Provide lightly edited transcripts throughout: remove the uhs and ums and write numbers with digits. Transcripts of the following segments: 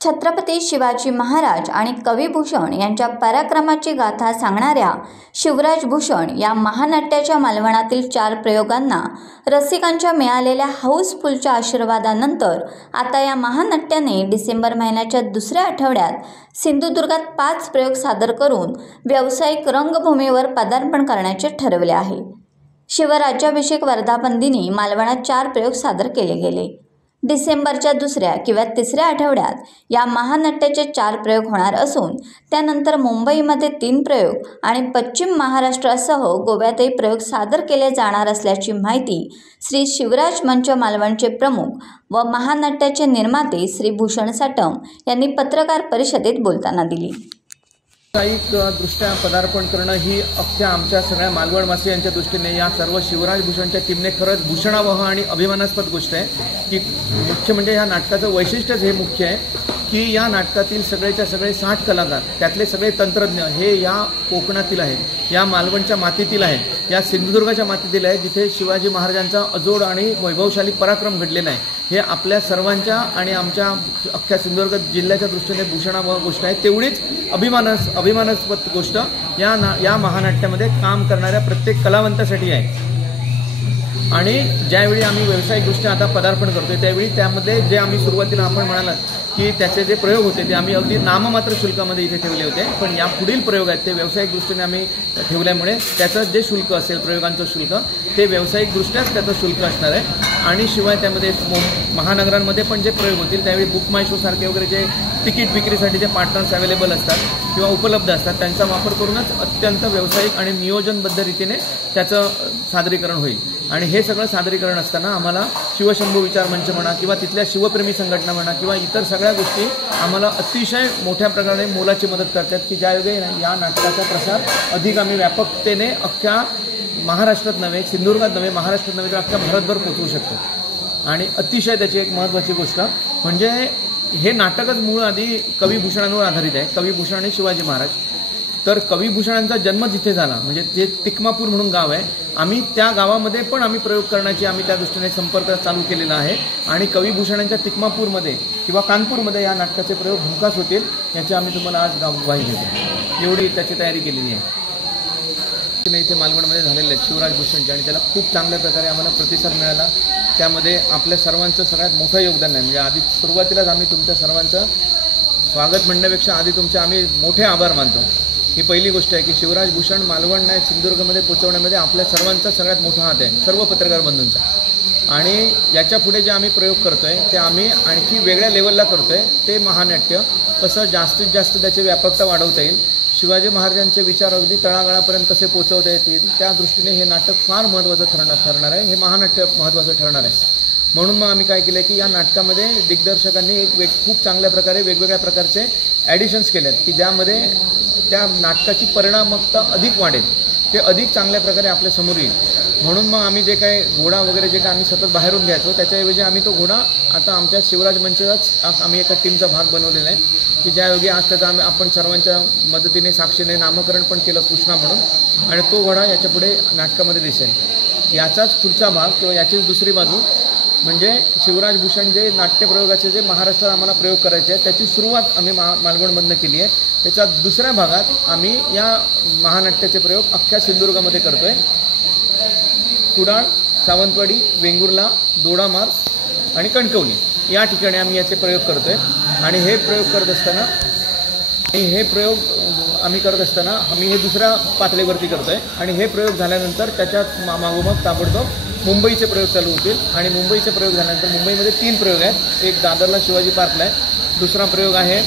छत्रपती शिवाजी महाराज आणि कविभूषण यांच्या पराक्रमाची गाथा सांगणाऱ्या शिवराज भूषण या महानाट्याच्या मालवणातील 4 प्रयोगांना रसिकांच्या मिळालेल्या हाऊसफुलच्या आशीर्वादानंतर आता या महानाट्याने डिसेंबर महिन्याच्या दुसऱ्या आठवड्यात सिंधुदुर्गात 5 प्रयोग सादर करून व्यावसायिक रंगभूमीवर पदार्पण करण्याचे ठरवले आहे। शिवराज्याभिषेक वर्धापनदिनी मालवणात 4 प्रयोग सादर केले गेले। डिसेंबरच्या दुसऱ्या किंवा तिसऱ्या आठवड्यात या महानाट्याचे 4 प्रयोग होणार असून त्यानंतर मुंबईमध्ये 3 प्रयोग आणि पश्चिम महाराष्ट्रासह गोव्यातही प्रयोग सादर केले जाणार असल्याची माहिती श्री शिवराज मंच मालवणचे प्रमुख व महानाट्याचे निर्माते श्री भूषण साटम यांनी पत्रकार परिषदेत बोलताना दिली। व्यावसायिक दृष्ट्या पदार्पण करणं ही अख्ख्या आमच्या सगळ्या मालवणवासियांच्या दृष्टीने या सर्व शिवराज भूषणच्या टीमने खरंच भूषणावह आणि अभिमानास्पद गोष्ट आहे की मुख्य म्हणजे या नाटकाचं वैशिष्ट्यच हे मुख्य आहे की या नाटकातील सगळेच्या सगळे 60 कलाकार त्यातले सगळे तंत्रज्ञ हे या कोकणातील आहेत, या मालवणच्या मातीतील आहेत, या सिंधुदुर्गाच्या मातीतील आहेत जिथे शिवाजी महाराजांचा अजोड आणि वैभवशाली पराक्रम घडलेला आहे। हे आपल्या सर्वांच्या आणि आमच्या अख्ख्या सिंधुदुर्ग जिल्ह्याच्या दृष्टीने भूषणावह गोष्ट आहे। तेवढीच अभिमानास्पद गोष्ट या महानाट्यामध्ये काम करणाऱ्या प्रत्येक कलावंतासाठी आहे। आणि ज्यावेळी आम्ही व्यावसायिकदृष्ट्या आता पदार्पण करतोय त्यावेळी त्यामध्ये जे आम्ही सुरुवातीला आपण म्हणालात की त्याचे जे प्रयोग होते ते आम्ही अगदी नाममात्र शुल्कामध्ये इथे ठेवले होते, पण या पुढील प्रयोग आहेत ते व्यावसायिक दृष्टीने आम्ही ठेवल्यामुळे त्याचं जे शुल्क असेल प्रयोगांचं शुल्क ते व्यावसायिकदृष्ट्याच त्याचं शुल्क असणार आहे। आणि शिवाय त्यामध्ये महानगरांमध्ये पण जे प्रयोग होतील त्यावेळी बुक माय शो सारखे वगैरे जे तिकीट विक्रीसाठी जे पार्टनर्स अवेलेबल असतात किंवा उपलब्ध असतात त्यांचा वापर करूनच अत्यंत व्यावसायिक आणि नियोजनबद्ध रीतीने त्याचं सादरीकरण होईल। आणि हे सगळं सादरीकरण असताना आम्हाला शिवशंभू विचार मंच म्हणा किंवा तिथल्या शिवप्रेमी संघटना म्हणा किंवा इतर सगळ्या गोष्टी आम्हाला अतिशय मोठ्या प्रकारे मोलाची मदत करतात की ज्यायोगे या नाटकाचा प्रसार अधिक आम्ही व्यापकतेने अख्ख्या महाराष्ट्रात नव्हे, सिंधुदुर्गात नव्हे, महाराष्ट्रात नव्हे तर अख्ख्या भारतभर पोहोचवू शकतो। आणि अतिशय त्याची एक महत्त्वाची गोष्ट म्हणजे हे नाटकच मूळ आधी कविभूषणांवर आधारित आहे, कविभूषण आणि शिवाजी महाराज। तर कविभूषणांचा जन्म जिथे झाला म्हणजे ते तिकमापूर म्हणून गाव आहे, आम्ही त्या गावामध्ये पण आम्ही प्रयोग करण्याची आम्ही त्या दृष्टीने संपर्क चालू केलेला आहे। आणि कविभूषणांच्या तिकमापूरमध्ये किंवा कानपूरमध्ये या नाटकाचे प्रयोग हमखास होतील याची आम्ही तुम्हाला आज ग्वाही देतो, एवढी त्याची तयारी केलेली आहे। इथे मालवणमध्ये झालेले आहेत शिवराज भूषणचे आणि त्याला खूप चांगल्या प्रकारे आम्हाला प्रतिसाद मिळाला। त्यामध्ये आपल्या सर्वांचं सगळ्यात मोठं योगदान आहे। म्हणजे आधी सुरुवातीलाच आम्ही तुमच्या सर्वांचं स्वागत म्हणण्यापेक्षा आधी तुमचे आम्ही मोठे आभार मानतो। ही पहिली गोष्ट आहे की शिवराज भूषण मालवण नाही सिंधुदुर्गमध्ये पोहोचवण्यामध्ये आपल्या सर्वांचा सगळ्यात मोठा हात आहे, सर्व पत्रकार बंधूंचा। आणि याच्या पुढे जे आम्ही प्रयोग करतोय ते आम्ही आणखी वेगळ्या लेवलला करतोय। ते महानाट्य कसं जास्तीत जास्त त्याची व्यापकता वाढवता येईल, शिवाजी महाराजांचे विचार अगदी तळागाळापर्यंत कसे पोहोचवता येतील त्या दृष्टीने हे नाटक फार महत्त्वाचं ठरणार आहे, हे महानाट्य महत्त्वाचं ठरणार आहे। म्हणून मग आम्ही काय केलं की या नाटकामध्ये दिग्दर्शकांनी खूप चांगल्या प्रकारे वेगवेगळ्या प्रकारचे ॲडिशन्स केले आहेत की ज्यामध्ये त्या नाटकाची परिणामकता अधिक वाढेल, ते अधिक चांगल्या प्रकारे आपल्या समोर येईल। म्हणून मग आम्ही जे काही घोडा वगैरे जे काही आम्ही सतत बाहेरून घ्यायचो त्याच्याऐवजी आम्ही तो घोडा आता आमच्या शिवराज मंचाचाच आम्ही एका टीमचा भाग बनवलेला आहे की ज्यायोगे आज त्याचा आपण सर्वांच्या मदतीने साक्षीने नामकरण पण केलं कृष्णा म्हणून, आणि तो घोडा याच्या पुढे नाटकामध्ये दिसेल। याचाच पुढचा भाग किंवा याचीच दुसरी बाजू म्हणजे शिवराज भूषण जे नाट्यप्रयोगाचे जे महाराष्ट्रात आम्हाला प्रयोग करायचे आहेत त्याची सुरुवात आम्ही मालवणमधनं केली आहे। त्याच्या दुसऱ्या भागात आम्ही या महानाट्याचे प्रयोग अख्ख्या सिंधुदुर्गामध्ये करतोय। कुडाळ, सावंतवाडी, वेंगुर्ला, दोडामार्ग आणि कणकवली या ठिकाणी आम्ही याचे प्रयोग करतोय। आणि हे प्रयोग करत असताना आम्ही हे दुसऱ्या पातळीवरती करतोय आणि हे प्रयोग झाल्यानंतर त्याच्यात मागोमाग ताबडतोब मुंबईचे प्रयोग चालू होतील। आणि मुंबईचे प्रयोग झाल्यानंतर मुंबईमध्ये 3 प्रयोग आहेत, एक दादरला शिवाजी पार्कला आहे, दुसरा प्रयोग आहे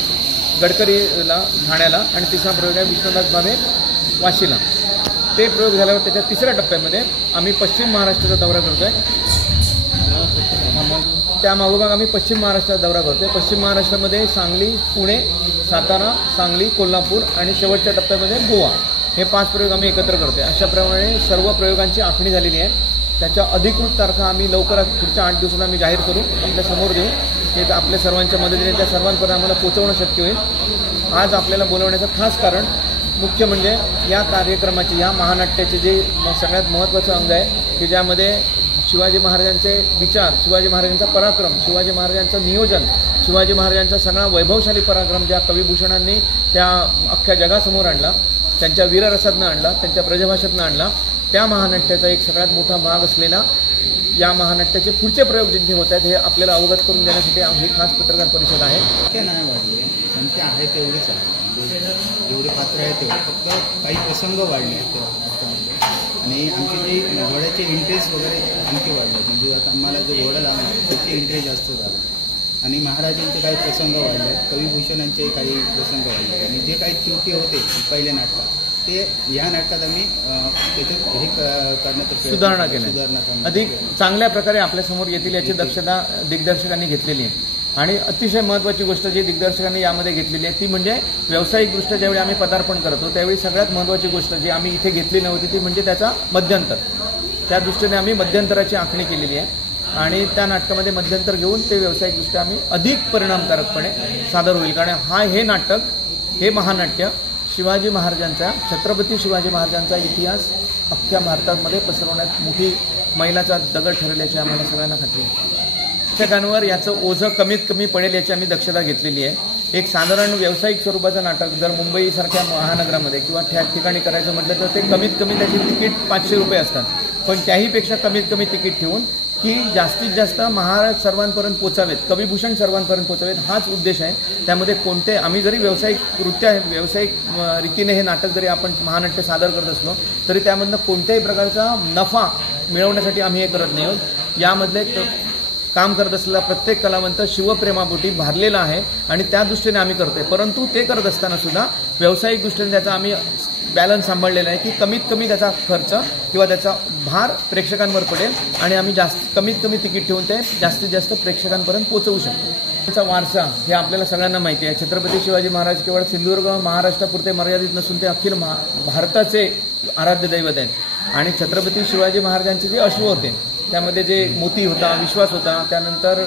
गडकरीला ठाण्याला आणि तिसरा प्रयोग आहे विश्वनाथ भावे वाशीला। ते प्रयोग झाल्यावर त्याच्या तिसऱ्या टप्प्यामध्ये आम्ही पश्चिम महाराष्ट्राचा दौरा करतोय। त्या मागोमाग आम्ही पश्चिम महाराष्ट्राचा दौरा करतोय। पश्चिम महाराष्ट्रामध्ये सांगली, पुणे, सातारा, सांगली, कोल्हापूर आणि शेवटच्या टप्प्यामध्ये गोवा, हे 5 प्रयोग आम्ही एकत्र करतोय। अशाप्रमाणे सर्व प्रयोगांची आखणी झालेली आहे। त्याच्या अधिकृत तारखा आम्ही लवकरात पुढच्या 8 दिवसात आम्ही जाहीर करू, आपल्या समोर देऊ। ते आपल्या सर्वांच्या मदतीने त्या सर्वांपर्यंत आम्हाला पोहोचवणं शक्य होईल। आज आपल्याला बोलवण्याचं खास कारण मुख्य म्हणजे या कार्यक्रमाचे या महानाट्याचे जे सगळ्यात महत्त्वाचं अंग आहे की ज्यामध्ये शिवाजी महाराजांचे विचार, शिवाजी महाराजांचा पराक्रम, शिवाजी महाराजांचं नियोजन, शिवाजी महाराजांचा सगळा वैभवशाली पराक्रम ज्या कविभूषणांनी त्या अख्ख्या जगासमोर आणला, त्यांच्या वीररसातनं आणला, त्यांच्या ब्रजभाषेतनं आणला, त्या महानाट्याचा एक सगळ्यात मोठा भाग असलेला या महानाट्याचे पुढचे प्रयोग जिथे होत आहेत हे आपल्याला अवगत करून देण्यासाठी ही खास पत्रकार परिषद आहे. ते नाही वाढले, संख्या आहे तेवढीच आहे, म्हणजे जेवढे पात्र आहे तेवढे, फक्त काही प्रसंग वाढले आहेत त्या आणि आमची जी घोड्याचे इंटरेस्ट वगैरे आणखी वाढले, म्हणजे आता आम्हाला जो घोडा लावणार त्याची इंटरेस्ट जास्त झाला आणि महाराजांचे काही प्रसंग वाढले, कविभूषणांचे काही प्रसंग वाढले आणि जे काही त्रुटी होते पहिल्या नाटकात ते या नाटकात आम्ही त्याच्यात हे करण्याचा सुधारणा केल्या, अधिक चांगल्या प्रकारे आपल्यासमोर येतील याची दक्षता दिग्दर्शकांनी घेतलेली आहे. आणि अतिशय महत्त्वाची गोष्ट जी दिग्दर्शकांनी यामध्ये घेतलेली आहे ती म्हणजे व्यावसायिकदृष्ट्या ज्यावेळी आम्ही पदार्पण करतो त्यावेळी सगळ्यात महत्त्वाची गोष्ट जी आम्ही इथे घेतली नव्हती ती म्हणजे त्याचा मध्यंतर. त्या दृष्टीने आम्ही मध्यंतराची आखणी केलेली आहे आणि त्या नाटकामध्ये मध्यंतर घेऊन ते व्यावसायिकदृष्ट्या आम्ही अधिक परिणामकारकपणे सादर होईल. कारण हे नाटक, हे महानाट्य शिवाजी महाराजांचा, छत्रपती शिवाजी महाराजांचा इतिहास अख्ख्या भारतामध्ये पसरवण्यात मोठी मैलाचा दगड ठरल्याची आम्हाला सगळ्यांना खात्री आहे. प्रेक्षकांवर याचं ओझं कमीत कमी पडेल याची आम्ही दक्षता घेतलेली आहे. एक साधारण व्यावसायिक स्वरूपाचं नाटक जर मुंबईसारख्या महानगरामध्ये किंवा ठिकाणी करायचं म्हटलं तर ते कमीत कमी त्याची तिकीट 500 रुपये असतात, पण त्याहीपेक्षा कमीत कमी तिकीट ठेवून की जास्तीत जास्त महाराज सर्वांपर्यंत पोचावेत, कविभूषण सर्वांपर्यंत पोचावेत हाच उद्देश आहे. त्यामध्ये कोणते आम्ही जरी व्यावसायिक रीतीने हे नाटक जरी आपण महानाट्य सादर करत असलो तरी त्यामधनं कोणत्याही प्रकारचा नफा मिळवण्यासाठी आम्ही हे करत नाही आहोत. यामधले काम करत असलेला प्रत्येक कलावंत शिवप्रेमापोटी भारलेला आहे आणि त्या दृष्टीने आम्ही करतोय. परंतु ते करत असताना सुद्धा व्यावसायिक दृष्टीने त्याचा आम्ही बॅलन्स सांभाळलेला आहे की कमीत कमी त्याचा खर्च किंवा त्याचा भार प्रेक्षकांवर पडेल आणि आम्ही कमीत कमी तिकीट ठेवून ते जास्तीत जास्त प्रेक्षकांपर्यंत पोहोचवू शकतो. त्यांचा वारसा हे आपल्याला सगळ्यांना माहिती आहे. छत्रपती शिवाजी महाराज केवळ सिंधुदुर्ग महाराष्ट्रापुरते मर्यादित नसून ते अखिल भारताचे आराध्य दैवत आहेत. आणि छत्रपती शिवाजी महाराजांचे जे अश्व होते त्यामध्ये जे मोती होता, विश्वास होता, त्यानंतर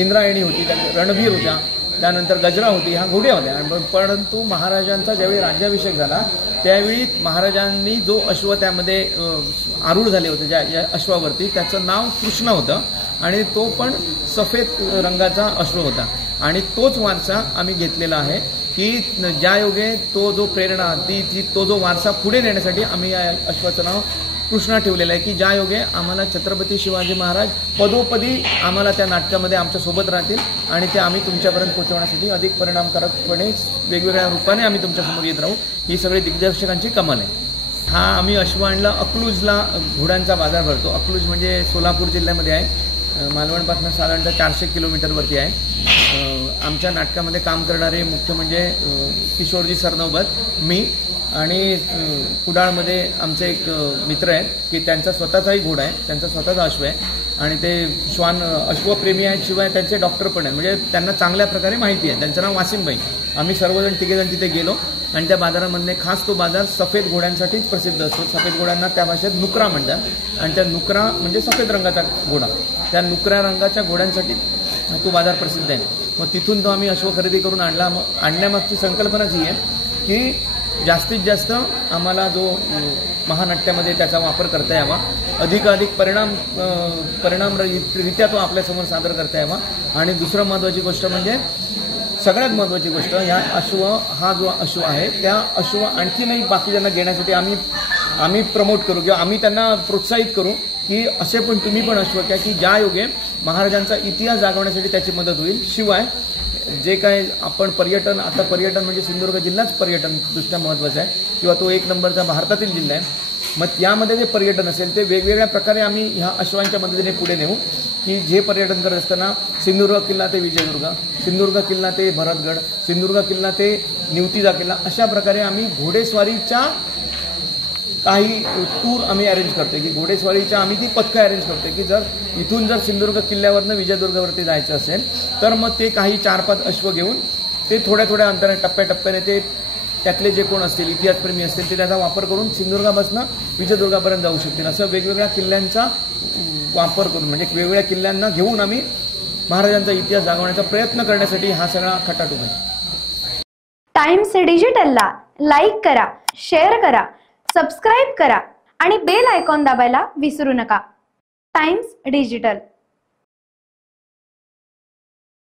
इंद्रायणी होती, रणवीर होता, त्यानंतर गजरा होती, ह्या घोड्या होत्या. परंतु महाराजांचा ज्यावेळी राज्याभिषेक झाला त्यावेळी महाराजांनी जो अश्व त्यामध्ये आरूढ झाले होते ज्या अश्वावरती त्याचं नाव कृष्ण होतं आणि तो पण सफेद रंगाचा अश्व होता. आणि तोच वारसा आम्ही घेतलेला आहे की ज्या योगे तो जो प्रेरणा तो जो वारसा पुढे नेण्यासाठी आम्ही या अश्वाचं नाव कृष्णा ठेवलेला आहे की ज्या योगे आम्हाला छत्रपती शिवाजी महाराज पदोपदी आम्हाला त्या नाटकामध्ये आमच्या सोबत राहतील आणि ते आम्ही तुमच्यापर्यंत पोहोचवण्यासाठी अधिक परिणामकारकपणे वेगवेगळ्या रूपाने आम्ही तुमच्यासमोर येत राहू. ही सगळी दिग्दर्शकांची कमाल आहे. हा आम्ही अश्व आणला अकलूजला घोड्यांचा बाजार भरतो. अकलूज म्हणजे सोलापूर जिल्ह्यामध्ये आहे, मालवणपासून साधारणतः 400 किलोमीटरवरती आहे. आमच्या नाटकामध्ये काम करणारे मुख्य म्हणजे किशोरजी सरनोबत, मी आणि कुडाळमध्ये आमचे एक मित्र आहेत की त्यांचा स्वतःचाही घोडा आहे, त्यांचा स्वतःचा अश्व आहे आणि ते अश्वप्रेमी आहेत, शिवाय त्यांचे डॉक्टर पण आहेत, म्हणजे त्यांना चांगल्या प्रकारे माहिती आहे. त्यांचं नाव वासिमबाई. आम्ही सर्वजण तिघेजण तिथे गेलो आणि त्या बाजारामधले खास तो बाजार सफेद घोड्यांसाठीच प्रसिद्ध असतो. सफेद घोड्यांना त्या भाषेत नुकरा म्हणतात आणि त्या नुकरा म्हणजे सफेद रंगाचा घोडा, त्या नुकऱ्या रंगाच्या घोड्यांसाठी तो बाजार प्रसिद्ध आहे. मग तिथून तो आम्ही अश्व खरेदी करून आणला. आणण्यामागची संकल्पनाच ही आहे की जास्तीत जास्त आम्हाला जो महानाट्यामध्ये त्याचा वापर करता यावा, अधिकाधिक परिणामरित्या तो आपल्यासमोर सादर करता यावा. आणि दुसरं महत्त्वाची गोष्ट म्हणजे सगळ्यात महत्त्वाची गोष्ट, या हा जो अश्व आहे त्या अश्व आणखीनही बाकीच्यांना घेण्यासाठी आम्ही प्रमोट करू किंवा आम्ही त्यांना प्रोत्साहित करू की असे पण तुम्ही पण अश्व घ्या की ज्या योगे महाराजांचा इतिहास जागवण्यासाठी त्याची मदत होईल. शिवाय जे काय आपण आता पर्यटन म्हणजे सिंधुदुर्ग जिल्हाच पर्यटन दृष्ट्या महत्त्वाचा आहे किंवा तो 1 नंबरचा भारतातील जिल्हा आहे. मग यामध्ये जे पर्यटन असेल ते वेगवेगळ्या प्रकारे आम्ही ह्या अश्वांच्या मदतीने पुढे नेऊ की जे पर्यटन करत असताना सिंधुदुर्ग किल्ला ते विजयदुर्ग, सिंधुदुर्ग किल्ला ते भरतगड, सिंधुदुर्ग किल्ला ते निवतीचा किल्ला, अशा प्रकारे आम्ही घोडेस्वारीच्या काही टूर आम्ही अरेंज करतोय की घोडेस्वारीच्या आम्ही ती पथकं अरेंज करतोय की जर इथून जर सिंधुदुर्ग किल्ल्यावरनं विजयदुर्गावरती जायचं असेल तर मग ते काही 4-5 अश्व घेऊन ते थोड्या अंतराने टप्प्याटप्प्याने ते त्यातले जे कोण असतील इतिहासप्रेमी असतील ते त्याचा वापर करून सिंधुदुर्गापासून विजयदुर्गापर्यंत जाऊ शकतील. असं वेगवेगळ्या किल्ल्यांचा वापर करून म्हणजे वेगवेगळ्या किल्ल्यांना घेऊन आम्ही महाराजांचा इतिहास जागवण्याचा प्रयत्न करण्यासाठी हा सगळा खटाटोप आहे. टाइम्स डिजिटलला लाईक करा, शेअर करा, सबस्क्राईब करा आणि बेल आयकॉन दाबायला विसरू नका. Times digital.